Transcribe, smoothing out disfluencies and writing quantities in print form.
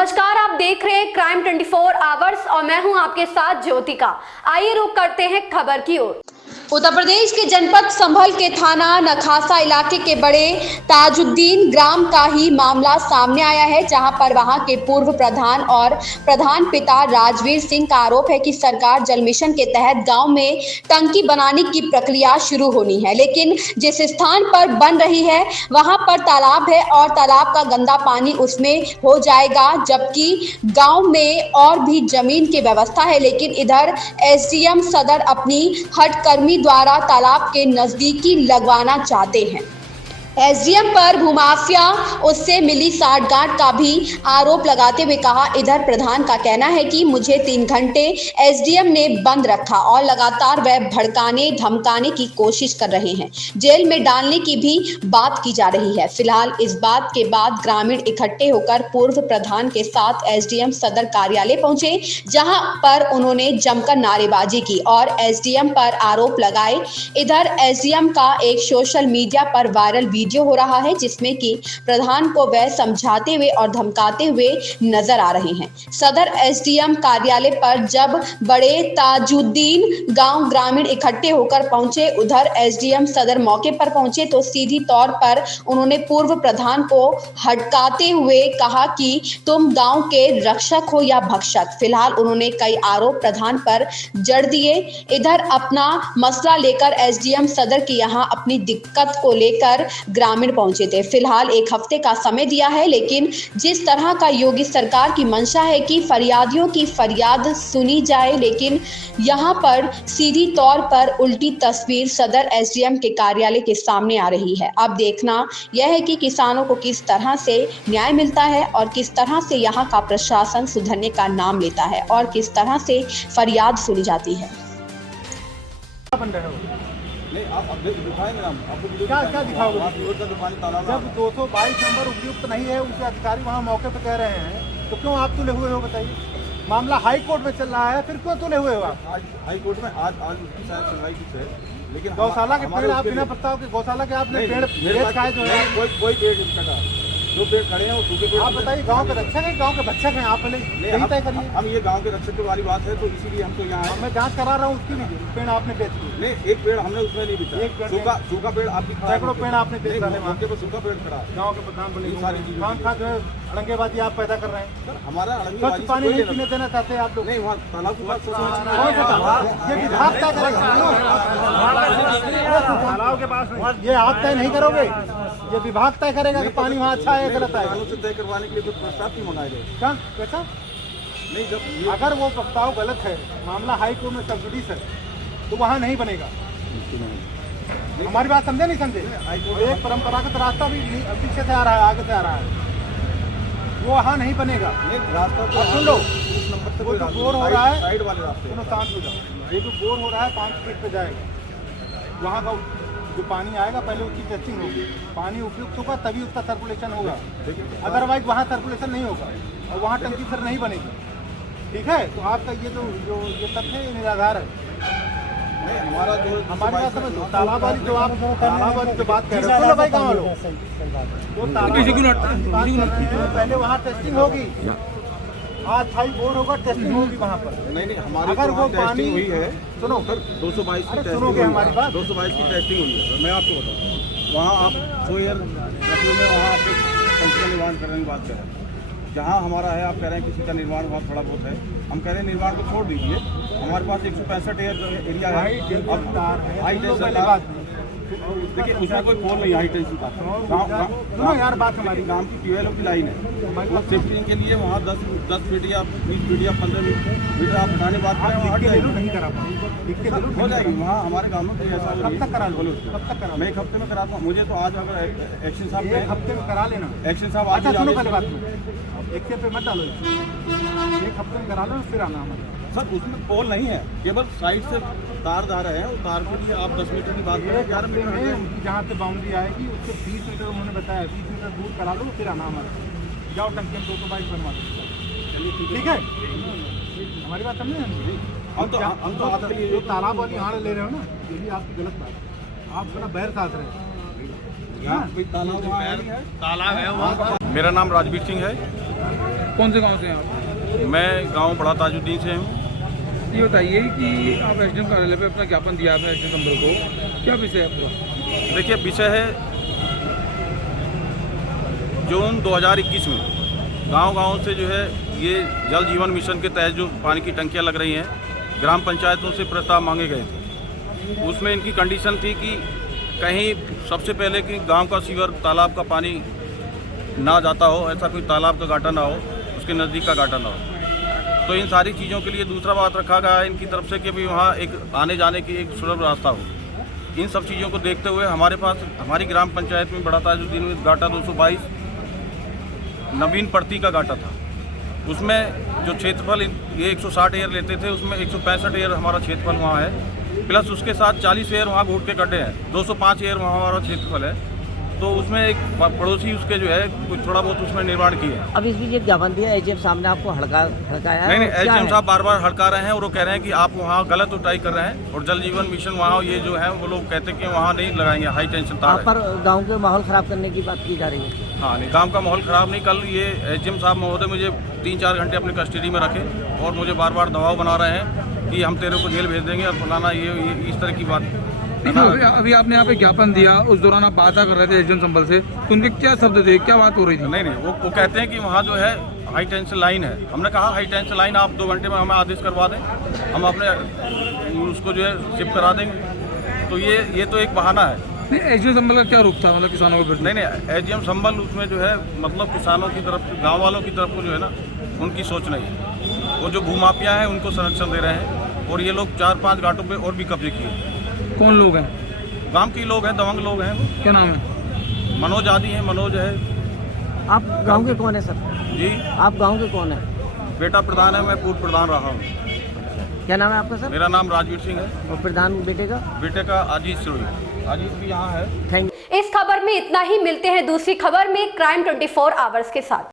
नमस्कार, आप देख रहे हैं क्राइम 24 आवर्स और मैं हूं आपके साथ ज्योतिका। आइए रुक करते हैं खबर की ओर। उत्तर प्रदेश के जनपद संभल के थाना नखासा इलाके के बड़े ताजुद्दीन ग्राम का ही मामला सामने आया है, जहां पर वहां के पूर्व प्रधान और प्रधान पिता राजवीर सिंह का आरोप है कि सरकार जल मिशन के तहत गांव में टंकी बनाने की प्रक्रिया शुरू होनी है, लेकिन जिस स्थान पर बन रही है वहां पर तालाब है और तालाब का गंदा पानी उसमें हो जाएगा, जबकि गांव में और भी जमीन की व्यवस्था है। लेकिन इधर एसडीएम सदर अपनी हटकर्मी द्वारा तालाब के नजदीकी लगवाना चाहते हैं। एसडीएम पर भूमाफिया उससे मिली साठगांठ का भी आरोप लगाते हुए कहा। इधर प्रधान का कहना है कि मुझे 3 घंटे एसडीएम ने बंद रखा और लगातार वह भड़काने धमकाने की कोशिश कर रहे हैं, जेल में डालने की भी बात की जा रही है। फिलहाल इस बात के बाद ग्रामीण इकट्ठे होकर पूर्व प्रधान के साथ एसडीएम सदर कार्यालय पहुंचे, जहां पर उन्होंने जमकर नारेबाजी की और एसडीएम पर आरोप लगाए। इधर एसडीएम का एक सोशल मीडिया पर वायरल वीडियो हो रहा है, जिसमें कि प्रधान को वह समझाते हुए और धमकाते हुए नजर आ रहे हैं। सदर एसडीएम कार्यालय पर जब बड़े ताजुद्दीन गांव ग्रामीण इकट्ठे होकर पहुंचे, उधर एसडीएम सदर मौके पर पहुंचे तो सीधी तौर पर उन्होंने पूर्व प्रधान को हटकाते हुए कहा कि तुम गांव के रक्षक हो या भक्षक। फिलहाल उन्होंने कई आरोप प्रधान पर जड़ दिए। इधर अपना मसला लेकर एसडीएम सदर की यहां अपनी दिक्कत को लेकर ग्रामीण पहुंचे थे। फिलहाल 1 हफ्ते का समय दिया है, लेकिन जिस तरह का योगी सरकार की मंशा है कि फरियादियों की फरियाद सुनी जाए, लेकिन यहां पर सीधी तौर पर उल्टी तस्वीर सदर एसडीएम के कार्यालय के सामने आ रही है। अब देखना यह है कि किसानों को किस तरह से न्याय मिलता है और किस तरह से यहां का प्रशासन सुधरने का नाम लेता है और किस तरह से फरियाद सुनी जाती है। नहीं, आप दिखाएंगे ना, आपको क्या दिखाओगे? जब 222 नंबर उपयुक्त नहीं है, उनके अधिकारी वहाँ मौके पर कह रहे हैं, तो क्यों आप तुले हुए हो? बताइए, मामला हाई कोर्ट में चल रहा है, फिर क्यों तुले हुए हो आप? आज हाई कोर्ट में आज उसकी शायद सुनवाई कुछ है, लेकिन गौशाला के पेड़ आप बिना प्रस्ताव के गौशाला के आपने पेड़ बेच खाए जो है, कोई पेड़ कटा, जो पेड़ खड़े हैं वो सूखे पेड़। आप बताइए, गांव के रक्षक है, गांव के भक्षक हैं आप? पहले यही तय करिए। हम ये गांव के रक्षक की वाली बात है, तो इसीलिए हम तो यहाँ आए। मैं जांच करा रहा हूँ उसकी भी, पेड़ आपने बेच दिए। नहीं, एक पेड़ हमने उसमें नहीं बेचा, एक पेड़ सूखा पेड़ आपकी सैकड़ों पेड़ आपने बेच डाले। मौके पर सूखा पेड़ खड़ा, गाँव के प्रधान बने सारी चीजें खान जो है अड़ंगेबाजी आप पैदा कर रहे हैं। सर, हमारा स्वच्छ पानी नहीं पीने देना चाहते आप लोग? नहीं, वहाँ तालाब की बात कौन सा तालाब? ये विभाग तय करेगा, तालाब के पास ये आप तय नहीं करोगे, ये विभाग तय करेगा कि पानी वहाँ अच्छा है गलत है। तय करवाने के लिए कुछ प्रस्ताव क्यों मंगाए गए? क्या कैसा? नहीं, जब अगर वो प्रस्ताव गलत है, मामला हाई कोर्ट में सब्सिडी है, तो वहाँ नहीं बनेगा। हमारी बात समझे नहीं समझे? एक परंपरागत रास्ता भी पीछे से आ रहा है, आगे से आ रहा है, वो वहाँ नहीं बनेगा। रास्ता तो सुन लो, नंबर से वो जो बोर हो रहा है, साइड वाले रास्ते, सुनो शांत हो जाओ, ये जो बोर हो रहा है 5 फीट पे जाएगा, वहाँ का जो पानी आएगा पहले उसकी टेस्टिंग होगी, पानी उपयुक्त होगा तभी उसका सर्कुलेशन होगा, अदरवाइज वहाँ सर्कुलेशन नहीं होगा और वहाँ टंकी फिर नहीं बनेगी। ठीक है, तो आपका ये जो ये तथ्य है, ये निराधार है। नहीं, हमारा जो हमारी बात समझ लो, तालाब वाली जो आप तालाब वाली जो बात कह रहे हो, भाई गाँव लोग, तो पहले वहाँ टेस्टिंग होगी, आज थाई बोर होगा, टेस्टिंग होगी वहाँ पर। नहीं, हमारी अगर वो पानी हुई है, सुनो सर, 222 की टेस्टिंग सुनोगे हमारी बात? 222 की टेस्टिंग हुई है। मैं आपको बताऊँ, वहाँ आप सोयर में वहाँ आप टंकी का निर्माण करने की बात कर रहे हैं। जहाँ हमारा है, आप कह रहे हैं किसी का निर्माण वहाँ थोड़ा बहुत है, हम कह रहे हैं निर्माण को छोड़ दीजिए। हमारे पास 165 एरिया है, हाई टेंशन तार, देखिए उसमें कोई पोल नहीं, हाई टेंशन तार। सुनो यार, बात हमारी गाँव की ट्यूबवेलों की लाइन है, वो सेफ्टी के लिए वहाँ 10 फीट या 20 फीट या 15 मीटर आप हटाने बात करें, नहीं करा हो जाएगी। वहाँ हमारे गाँव में कोई ऐसा कब तक करा लो? कब तक करा? मैं 1 हफ्ते में कराता हूँ। मुझे तो आज अगर एक्शन साहब 1 हफ्ते में करा लेना। एक्शन साहब आज अच्छा सुनो, पहले बात में 1 पे मत डालो, 1 हफ्ते में करा लो, फिर आना हमारे। सर, उसमें पोल नहीं है, केवल साइड से तार जा रहे हैं, वो तार के लिए आप 10 मीटर की बात करें, 11 मीटर में उनकी जहाँ से बाउंड्री आएगी उससे 20 मीटर उन्होंने बताया, 20 मीटर दूर करा लो, फिर आना हमारे। जाओ टंकी में 222 बनवा दो। ठीक है, हमारी बात समझे? हम तो आपके लिए जो तालाब वाली यहाँ ले रहे हो ना, ये भी आपकी गलत बात है, आप अपना बैर साथ रहे। तालाब है। मेरा नाम राजवीर सिंह है। कौन से गांव से हैं आप? मैं गांव बड़ा ताजुद्दीन से हूँ। ये बताइए कि आप एसडीएम कार्यालय पे अपना ज्ञापन दिया आपने एसडीएम संभल को, क्या विषय है पूरा? देखिए, विषय है जून 2021 में गांव-गांव से जो है ये जल जीवन मिशन के तहत जो पानी की टंकियां लग रही हैं, ग्राम पंचायतों से प्रस्ताव मांगे गए थे। उसमें इनकी कंडीशन थी कि कहीं सबसे पहले कि गांव का सीवर तालाब का पानी ना जाता हो, ऐसा कोई तालाब का गाटा ना हो, उसके नज़दीक का गाटा ना हो। तो इन सारी चीज़ों के लिए दूसरा बात रखा गया है इनकी तरफ से कि भी वहाँ एक आने जाने की एक सुलभ रास्ता हो। इन सब चीज़ों को देखते हुए हमारे पास हमारी ग्राम पंचायत में बड़ा ताजुद्दीन में गाटा 222 नवीन प्रति का गाटा था। उसमें जो क्षेत्रफल ये 160 एयर लेते थे, उसमें 165 एयर हमारा क्षेत्रफल वहाँ है, प्लस उसके साथ 40 एयर वहाँ घूट के गड्ढे हैं, 205 एयर वहाँ हमारा क्षेत्रफल है। तो उसमें एक पड़ोसी उसके जो है कुछ थोड़ा बहुत उसमें निर्माण किए। अब इस बीच एक ज्ञापन दिया एसडीएम साहब ने आपको हड़काया है? नहीं, एसडीएम साहब बार बार हड़का रहे हैं और वो कह रहे हैं कि आप वहाँ गलत उठाई कर रहे हैं और जल जीवन मिशन वहाँ ये जो है वो लोग कहते हैं कि वहाँ नहीं लगाएंगे, हाई टेंशन तार है। पर गांव के माहौल खराब करने की बात की जा रही है। हाँ, नहीं, गांव का माहौल ख़राब नहीं। कल ये एसडीएम साहब महोदय मुझे 3-4 घंटे अपनी कस्टडी में रखे और मुझे बार बार दबाव बना रहे हैं कि हम तेरे को जेल भेज देंगे और फलाना ये इस तरह की बात। अभी आपने यहाँ पे ज्ञापन दिया, उस दौरान आप बात कर रहे थे एसडीएम संभल से, तो उनके क्या शब्द थे, क्या बात हो रही थी? नहीं, वो कहते हैं कि वहाँ जो है हाई टेंशन लाइन है। हमने कहा हाई टेंशन लाइन आप 2 घंटे में हमें आदेश करवा दें, हम अपने उसको जो है शिफ्ट करा देंगे। तो ये तो एक बहाना है। नहीं, एसडीएम संभल का क्या रुख था मतलब किसानों को? नहीं, एसडीएम संभल उसमें जो है मतलब किसानों की तरफ, गाँव वालों की तरफ को जो है ना उनकी सोच नहीं है। वो जो भूमाफिया हैं उनको संरक्षण दे रहे हैं और ये लोग 4-5 घाटों पे और भी कब्जे किए। कौन लोग हैं? गांव के लोग हैं, दबंग लोग हैं। क्या नाम है? मनोज आदि हैं, मनोज है। आप गांव के कौन है सर? जी, आप गांव के कौन है? बेटा प्रधान है, मैं पूर्व प्रधान रहा हूँ। क्या नाम है आपका सर? मेरा नाम राजवीर सिंह है। और प्रधान बेटे का? बेटे का अजीत सिरोही। अजीत भी यहाँ है। थैंक इस खबर में इतना ही। मिलते हैं दूसरी खबर में क्राइम 24 आवर्स के साथ।